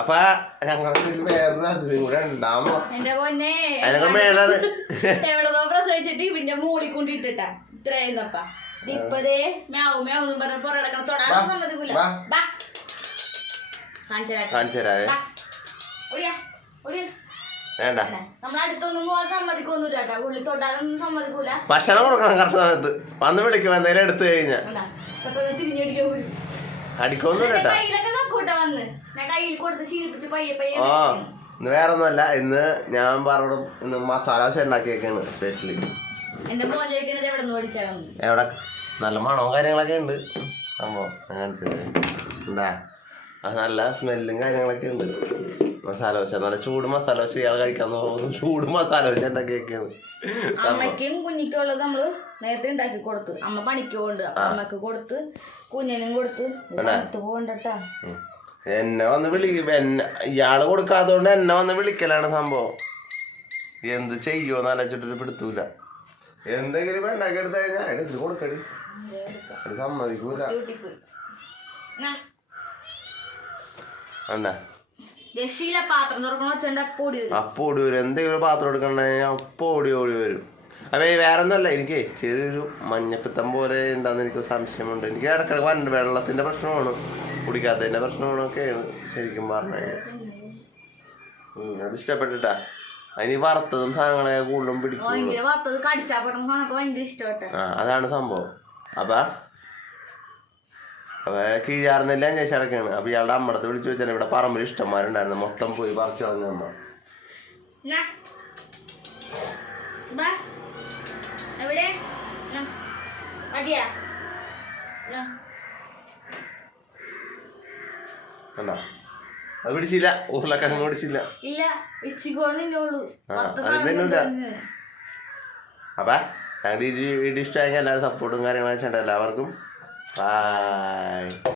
അപ്പൊ ഞങ്ങളുടെ വേറൊരു അതിഥി കൂടെ ഉണ്ടാവുമ്പോ അതിനൊക്കെ മേളാണ് എവിടെന്നോ പ്രസവിച്ചിട്ട് പിന്നെ മൂളി കൊണ്ടിട്ടാ ഇത്രയായിരുന്നപ്പ ഇപ്പതേ മ്യാവും മ്യാവും പറഞ്ഞ പുറടക്കണം തൊടാൻ സമ്മതിക്കൂല കാണിച്ചരാവേ വേണ്ട നമ്മളടുത്തൊന്നും പോവാൻ സമ്മതിക്കൊന്നുമില്ല കേട്ടാ ഉള്ളി തൊടാനൊന്നും സമ്മതിക്കൂല. ഭക്ഷണം കൊടുക്കണം കറക്റ്റ് സമയത്ത് വന്ന് വിളിക്കും എന്തെങ്കിലും എടുത്തു കഴിഞ്ഞാ തിരിഞ്ഞടിക്കാൻ പോലും അടിക്കൊന്നും കയ്യിലൊക്കെ നോക്കൂട്ടാ വന്ന് ഞാൻ കയ്യിൽ കൊടുത്ത് ശീലിപ്പിച്ച് പയ്യെ പയ്യെ. ഇന്ന് വേറെ ഒന്നുമല്ല, ഇന്ന് ഞാൻ പറഞ്ഞു ഇന്ന് മസാല ദോശ ഉണ്ടാക്കിയൊക്കെയാണ് സ്പെഷ്യലി. എന്റെ മോൻ ചോദിക്കണത് എവിടെ നിന്ന് പഠിച്ചാണ്? എവിടെ നല്ല മണവും കാര്യങ്ങളൊക്കെ ഉണ്ട് സംഭവം കാണിച്ചത് ഉണ്ടാ. അത് നല്ല സ്മെല്ലും കാര്യങ്ങളൊക്കെ ഉണ്ട്. മസാല ദോശ നല്ല ചൂട് മസാല ദോശ ഇയാൾ കഴിക്കാൻ തോന്നുന്നു. ചൂട് മസാല ദോശ ഉണ്ടാക്കിയൊക്കെയാണ്. അമ്മയ്ക്കും കുഞ്ഞിക്കും ഉള്ളത് നമ്മള് നേരത്തെ ഉണ്ടാക്കി കൊടുത്ത് അമ്മ പണിക്ക് പോകണ്ട്. അമ്മക്ക് കൊടുത്ത് കുഞ്ഞിനും കൊടുത്ത് പോകണ്ടട്ടാ. എന്നെ വന്ന് ഇയാള് കൊടുക്കാത്തതുകൊണ്ട് എന്നെ വന്ന് വിളിക്കലാണ് സംഭവം. എന്ത് ചെയ്യുമോന്ന് ആലോചിച്ചിട്ടൊരു പിടുത്തൂല. എന്തെങ്കിലും ഉണ്ടാക്കി എടുത്തു കഴിഞ്ഞാൽ എടുത്ത് കൊടുക്കടി, അത് സമ്മതിക്കൂല. അപ്പൊ ഓടി വരും. എന്തെങ്കിലും പാത്രം എടുക്കണ്ടെങ്കിൽ അപ്പൊ ഓടി വരും. അപ്പൊ വേറെ ഒന്നുമല്ല, എനിക്ക് ചെറിയൊരു മഞ്ഞപ്പിത്തം പോലെ ഉണ്ടാകുന്ന എനിക്ക് സംശയമുണ്ട്. എനിക്ക് ഇടക്കിടക്ക് വെള്ളത്തിന്റെ പ്രശ്നമാണ്, കുടിക്കാത്തതിന്റെ പ്രശ്നമാണൊക്കെയാണ് ശരിക്കും പറഞ്ഞു കഴിഞ്ഞാൽ. അത് ഇഷ്ടപ്പെട്ടിട്ടാ. അതിന് വറുത്തതും സാധനങ്ങളൊക്കെ കൂടുതലും പിടിക്കും. അതാണ് സംഭവം. അപ്പൊ കീഴാർന്നില്ല അന്വേഷിച്ചടക്കാണ്. അപ്പൊ ഇയാളുടെ അമ്മടത്ത് വിളിച്ചു വെച്ചാൽ ഇവിടെ പറമ്പിൽ ഇഷ്ടംമാരുണ്ടായിരുന്നു, മൊത്തം പോയി പറിച്ചു കളഞ്ഞ അമ്മ. കണ്ടോ, അത് പിടിച്ചില്ല, ഉരുളക്കിഴങ്ങ് പിടിച്ചില്ല. അപ്പൊ ഞങ്ങളുടെ വീഡിയോ ഇഷ്ടമായെങ്കിൽ എല്ലാവരും സപ്പോർട്ടും കാര്യങ്ങളൊക്കെ ചെയ്യണ്ട. എല്ലാവർക്കും ബൈ.